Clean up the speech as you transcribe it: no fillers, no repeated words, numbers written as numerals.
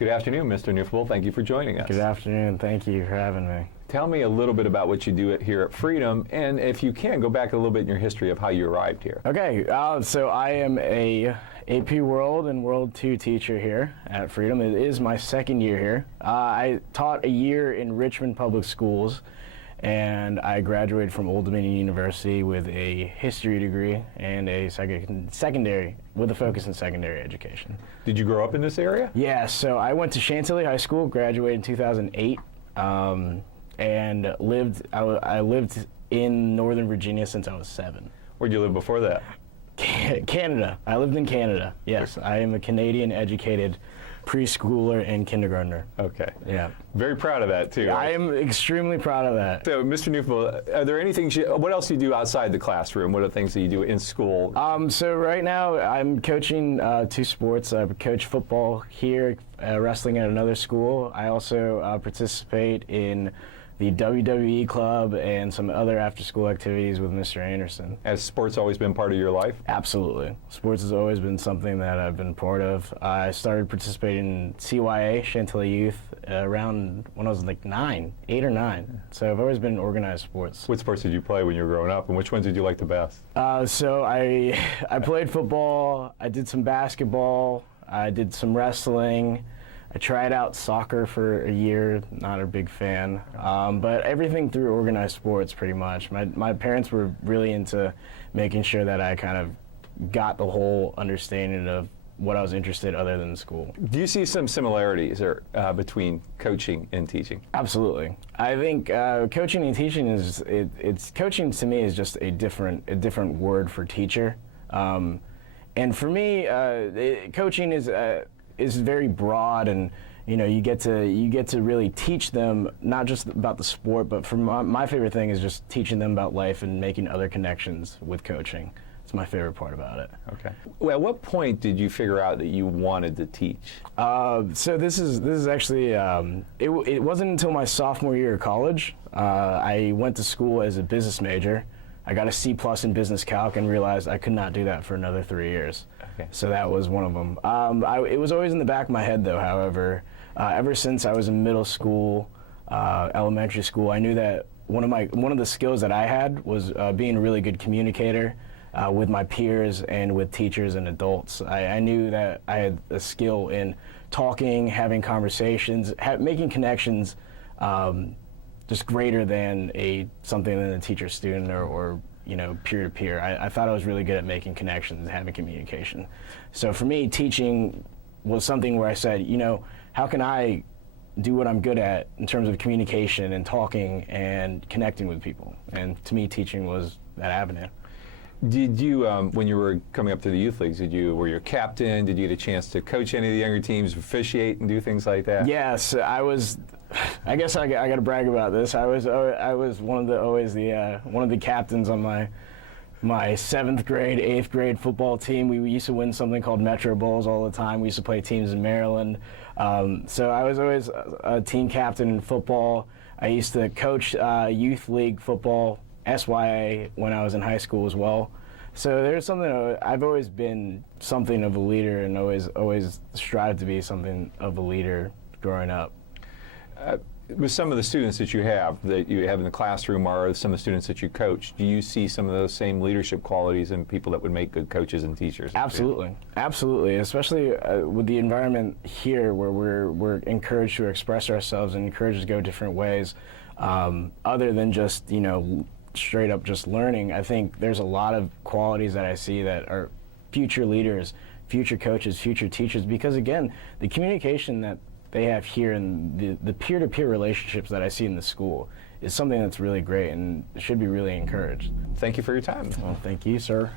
Good afternoon, Mr. Nufable. Thank you for joining us. Good afternoon. Thank you for having me. Tell me a little bit about what you do here at Freedom, and if you can, go back a little bit in your history of how you arrived here. Okay, so I am a AP World and World 2 teacher here at Freedom. It is my second year here. I taught a year in Richmond Public Schools, and I graduated from Old Dominion University with a history degree and a secondary, with a focus in secondary education. Did you grow up in this area? Yeah, so I went to Chantilly High School, graduated in 2008, and I lived in Northern Virginia since I was 7. Where'd you live before that? Canada. I lived in Canada. Yes, I am a Canadian-educated preschooler and kindergartner. Okay. Yeah. Very proud of that, too. I am extremely proud of that. So, Mr. Nufable, are there any things what else do you do outside the classroom? What are the things that you do in school? So right now I'm coaching 2 sports. I coach football here, wrestling at another school. I also participate in the WWE club and some other after-school activities with Mr. Anderson. Has sports always been part of your life? Absolutely. Sports has always been something that I've been part of. I started participating in CYA, Chantilly Youth, around when I was like 8 or 9. So I've always been in organized sports. What sports did you play when you were growing up, and which ones did you like the best? So I played football, I did some basketball, I did some wrestling. I tried out soccer for a year, not a big fan, but everything through organized sports pretty much. My parents were really into making sure that I kind of got the whole understanding of what I was interested in other than school. Do you see some similarities between coaching and teaching? Absolutely. I think coaching and teaching it's coaching to me is just a different word for teacher, and for me, coaching is very broad, and you get to really teach them not just about the sport, but for my favorite thing is just teaching them about life and making other connections with coaching. It's my favorite part about it. Okay. Well, at what point did you figure out that you wanted to teach? So this is actually it wasn't until my sophomore year of college. I went to school as a business major. I got a C+ in business calc and realized I could not do that for another 3 years. Okay. So that was one of them. It was always in the back of my head, though, however. Ever since I was in middle school, elementary school, I knew that one of the skills that I had was being a really good communicator with my peers and with teachers and adults. I knew that I had a skill in talking, having conversations, making connections, just greater than something than a teacher-student or peer-to-peer. I thought I was really good at making connections and having communication. So for me, teaching was something where I said, how can I do what I'm good at in terms of communication and talking and connecting with people? And to me, teaching was that avenue. Did you, when you were coming up through the youth leagues, were you a captain? Did you get a chance to coach any of the younger teams, officiate and do things like that? Yes, I was. I guess I got to brag about this. I was one of the captains on my 7th grade, 8th grade football team. We used to win something called Metro Bowls all the time. We used to play teams in Maryland. So I was always a team captain in football. I used to coach youth league football, SYA, when I was in high school as well. So there's something, I've always been something of a leader and always strived to be something of a leader growing up. With some of the students that you have in the classroom or some of the students that you coach, do you see some of those same leadership qualities in people that would make good coaches and teachers? Absolutely, absolutely. Especially with the environment here, where we're encouraged to express ourselves and encouraged to go different ways, other than just straight up just learning. I think there's a lot of qualities that I see that are future leaders, future coaches, future teachers, because again, the communication that they have here and the peer-to-peer relationships that I see in the school is something that's really great and should be really encouraged. Thank you for your time. Well, thank you, sir.